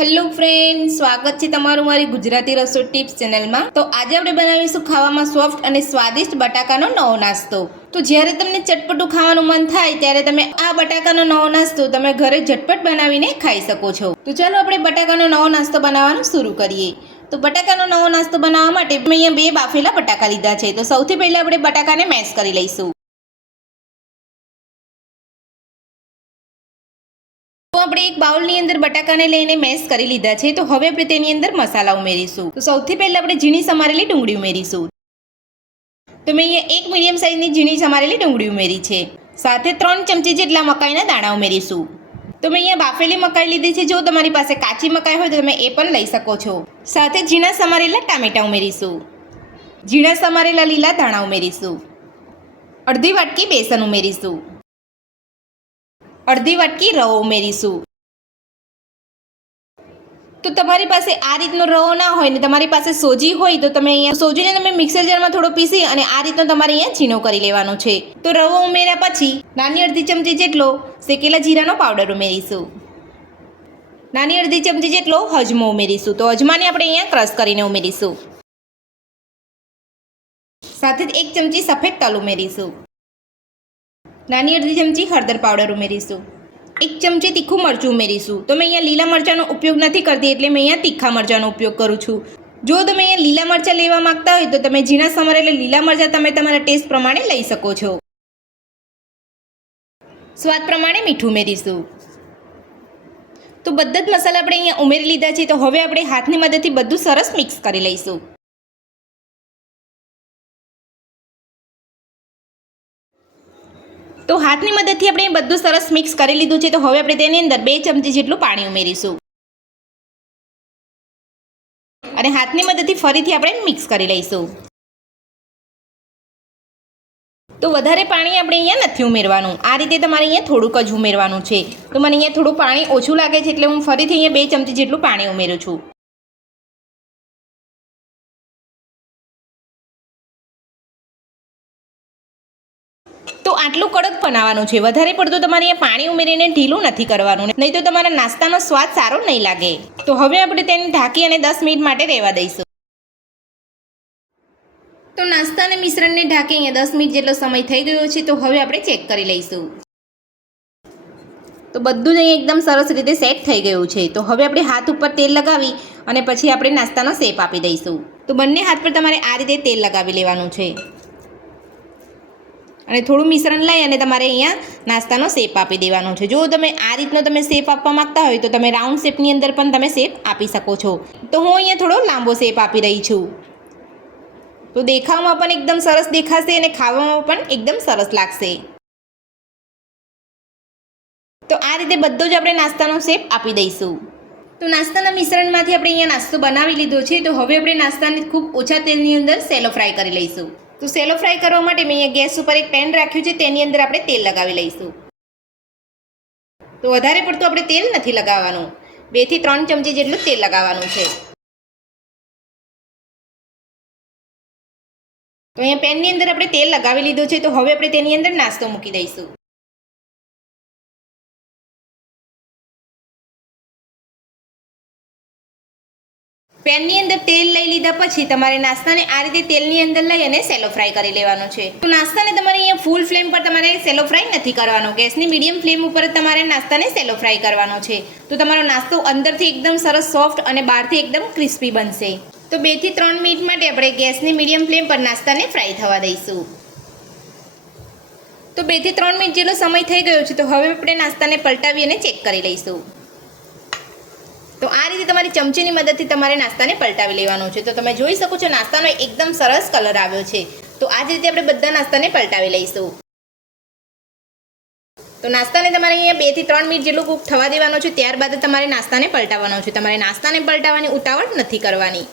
Hello friend, સ્વાગત છે તમારું મારી ગુજરાતી રસોઈ ટિપ્સ ચેનલમાં। તો આજે આપણે બનાવીશું ખાવામાં સોફ્ટ અને સ્વાદિષ્ટ બટાકાનો નવો નાસ્તો। તો જ્યારે તમને ચટપટું ખાવાનું મન થાય ત્યારે તમે આ બટાકાનો નવો નાસ્તો તમે ઘરે ઝટપટ બનાવીને ખાઈ શકો છો। તો ચાલો આપણે બટાકાનો નવો નાસ્તો બનાવવાનું શરૂ કરીએ। તો બટાકાનો નવો નાસ્તો બનાવવા માટે મેં અહીંયા 2 બાફેલા બટાકા લીધા છે। તો સૌથી પહેલા આપણે બટાકાને મેશ કરી લઈશું। તો આપણે એક બાઉલની અંદર બટાકાને લઈને મેશ કરી લીધા છે। તો હવે આપણે તેની અંદર મસાલા ઉમેરીશું। તો સૌથી પહેલા આપણે ઝીણી સમારેલી ડુંગળી ઉમેરીશું। તો મેં અહીંયા એક મીડિયમ સાઇઝની ઝીણી સમારેલી ડુંગળી ઉમેરી છે। સાથે 3 ચમચી જેટલા મકાઈના દાણા ઉમેરીશું। તો મેં અહીંયા બાફેલી મકાઈ લીધી છે। જો તમારી પાસે કાચી મકાઈ હોય તો તમે એ પણ લઈ શકો છો। સાથે ઝીણા સમારેલા ટામેટા ઉમેરીશું। ઝીણા સમારેલા લીલા ધાણા ઉમેરીશું। અડધી વાટકી બેસન ઉમેરીશું। અડધી વાટકી રવો ઉમેરીશું। તો તમારી પાસે આ રીતનો રવો ના હોય ને તમારી પાસે સોજી હોય તો તમે અહીંયા સોજીને તમે મિક્સર જારમાં થોડો પીસી અને આ રીતનો તમારે અહીંયા ઝીણો કરી લેવાનો છે। તો રવો ઉમેર્યા પછી નાની અડધી ચમચી જેટલો શેકેલા જીરાનો પાવડર ઉમેરીશું। નાની અડધી ચમચી જેટલો અજમો ઉમેરીશું। તો અજમાને આપણે અહીંયા ક્રશ કરીને ઉમેરીશું। સાથે જ 1 ચમચી સફેદ તલ ઉમેરીશું। નાની અડધી ચમચી હળદર પાવડર ઉમેરીશું। 1 ચમચી તીખું મરચું ઉમેરીશું। તો મેં અહીંયા લીલા મરચાંનો ઉપયોગ નથી કરતી એટલે મેં અહીંયા તીખા મરચાંનો ઉપયોગ કરું છું। જો તમે અહીંયા લીલા મરચાં લેવા માંગતા હોય તો તમે ઝીણા સમારેલા લીલા મરચાં તમે તમારા ટેસ્ટ પ્રમાણે લઈ શકો છો। સ્વાદ પ્રમાણે મીઠું ઉમેરીશું। તો બધા જ મસાલા આપણે અહીંયા ઉમેરી લીધા છે। તો હવે આપણે હાથની મદદથી બધું સરસ મિક્સ કરી લઈશું। તો હાથની મદદથી આપણે બધું સરસ મિક્સ કરી લીધું છે। તો હવે આપણે તેની અંદર 2 ચમચી જેટલું પાણી ઉમેરીશું અને હાથની મદદથી ફરીથી આપણે મિક્સ કરી લઈશું। તો વધારે પાણી આપણે અહીંયા નથી ઉમેરવાનું, આ રીતે તમારે અહીંયા થોડુંક જ ઉમેરવાનું છે। તો મને અહીંયા થોડું પાણી ઓછું લાગે છે એટલે હું ફરીથી અહીંયા 2 ચમચી જેટલું પાણી ઉમેરું છું। તો આટલું કડક બનાવવાનું છે, વધારે પડતું તમારે અહીંયા પાણી ઉમેરીને ઢીલું નથી કરવાનું, નહીં તો તમારા નાસ્તાનો સ્વાદ સારો નહીં લાગે। તો હવે આપણે તેને ઢાંકી અને 10 મિનિટ માટે રહેવા દઈશું। તો નાસ્તાના મિશ્રણને ઢાંકી અહીંયા 10 મિનિટ જેટલો સમય થઈ ગયો છે। તો હવે આપણે ચેક કરી લઈશું। તો બધું જ અહીંયા એકદમ સરસ રીતે સેટ થઈ ગયું છે। તો હવે આપણે હાથ ઉપર તેલ લગાવી અને પછી આપણે નાસ્તાનો શેપ આપી દઈશું। તો બંને હાથ પર તમારે આ રીતે તેલ લગાવી લેવાનું છે અને થોડું મિશ્રણ લઈ અને તમારે અહીંયા નાસ્તાનો શેપ આપી દેવાનો છે। જો તમે આ રીતનો તમે શેપ આપવા માંગતા હોય તો તમે રાઉન્ડ શેપની અંદર પણ તમે શેપ આપી શકો છો। તો હું અહીંયા થોડો લાંબો શેપ આપી રહી છું। તો દેખાવમાં પણ એકદમ સરસ દેખાશે અને ખાવામાં પણ એકદમ સરસ લાગશે। તો આ રીતે બધો જ આપણે નાસ્તાનો શેપ આપી દઈશું। તો નાસ્તાના મિશ્રણમાંથી આપણે અહીંયા નાસ્તો બનાવી લીધો છે। તો હવે આપણે નાસ્તાને ખૂબ ઓછા તેલની અંદર સેલો ફ્રાય કરી લઈશું। તો સેલો ફ્રાય કરવા માટે મેં અહીંયા ગેસ ઉપર એક પેન રાખ્યું છે, તેની અંદર આપણે તેલ લગાવી લઈશું। તો વધારે પડતું આપણે તેલ નથી લગાવવાનું, 2 થી 3 ચમચી જેટલું તેલ લગાવવાનું છે। તો અહીંયા પેનની અંદર આપણે તેલ લગાવી લીધું છે। તો હવે આપણે તેની અંદર નાસ્તો મૂકી દઈશું। પેનની અંદર તેલ લઈ લીધા પછી તમારે નાસ્તાને આ રીતે તેલની અંદર લઈ અને સેલો ફ્રાય કરી લેવાનો છે। તો નાસ્તાને તમારે અહીંયા ફૂલ ફ્લેમ પર તમારે સેલો ફ્રાય નથી કરવાનો, ગેસની મીડિયમ ફ્લેમ ઉપર તમારે નાસ્તાને સેલો ફ્રાય કરવાનો છે। તો તમારો નાસ્તો અંદરથી એકદમ સરસ સોફ્ટ અને બહારથી એકદમ ક્રિસ્પી બનશે। તો 2 થી 3 મિનિટ માટે આપણે ગેસની મીડિયમ ફ્લેમ પર નાસ્તાને ફ્રાય થવા દઈશું। તો 2 થી 3 મિનિટ જેટલો સમય થઈ ગયો છે। તો હવે આપણે નાસ્તાને પલટાવી અને ચેક કરી લઈશું। તો આ રીતે તમારી ચમચીની મદદથી તમારે નાસ્તાને પલટાવી લેવાનો છે। તો તમે જોઈ શકો છો નાસ્તાનો એકદમ સરસ કલર આવ્યો છે। તો આ જ રીતે આપણે બધા નાસ્તાને પલટાવી લઈશું। તો નાસ્તાને તમારે અહીંયા 2 થી 3 મિનિટ જેટલું કૂક થવા દેવાનો છે, ત્યારબાદ તમારે નાસ્તાને પલટાવવાનો છે। તમારે નાસ્તાને પલટાવવાની ઉતાવળ નથી કરવાની।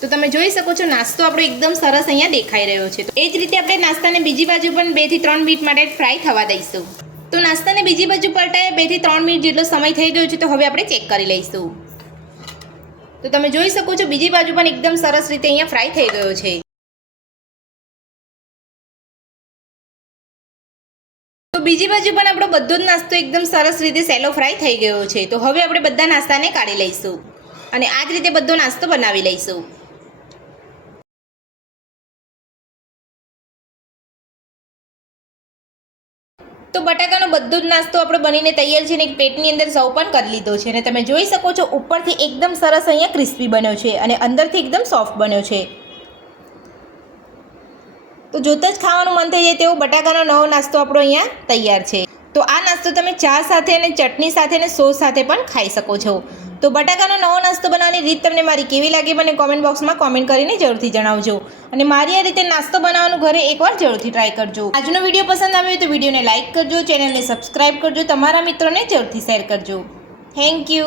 તો તમે જોઈ શકો છો નાસ્તો આપણો એકદમ સરસ અહીંયા દેખાઈ રહ્યો છે। તો એ જ રીતે આપણે નાસ્તાને બીજી બાજુ પણ 2 થી 3 મિનિટ માટે ફ્રાય થવા દઈશું। તો નાસ્તાને બીજી બાજુ પલટાય 2 થી 3 મિનિટ જેટલો સમય થઈ ગયો છે। તો હવે આપણે ચેક કરી લઈશું। તો તમે જોઈ શકો છો બીજી બાજુ પણ એકદમ સરસ રીતે અહીંયા ફ્રાય થઈ ગયો છે। તો બીજી બાજુ પણ આપણો બધો જ નાસ્તો એકદમ સરસ રીતે સેલો ફ્રાય થઈ ગયો છે. તો હવે આપણે બધા નાસ્તાને કાઢી લઈશું અને આ જ રીતે બધો નાસ્તો બનાવી લઈશું. તો બટાકાનો બધો જ નાસ્તો આપણો બનીને તૈયાર છે ને એક પ્લેટની અંદર સર્વ પણ કરી લીધો છે અને તમે જોઈ શકો છો ઉપરથી એકદમ સરસ અહીંયા ક્રિસ્પી બન્યો છે અને અંદરથી એકદમ સોફ્ટ બન્યો છે. તો જોતાં જ ખાવાનું મન થઈ જાય તેવો બટાકાનો નવો નાસ્તો આપણો અહીંયા તૈયાર છે. તો આ નાસ્તો તમે ચા સાથે અને ચટણી સાથે અને સોસ સાથે પણ ખાઈ શકો છો. તો બટાકાનો નવો નાસ્તો બનાવવાની રીત તમને મારી કેવી લાગી મને કોમેન્ટ બોક્સમાં કોમેન્ટ કરીને જરૂરથી જણાવજો અને મારી આ રીતે નાસ્તો બનાવવાનું ઘરે એકવાર જરૂરથી ટ્રાય કરજો. આજનો વિડીયો પસંદ આવ્યો તો વિડીયોને લાઇક કરજો, ચેનલને સબસ્ક્રાઇબ કરજો, તમારા મિત્રોને જરૂરથી શેર કરજો. Thank you.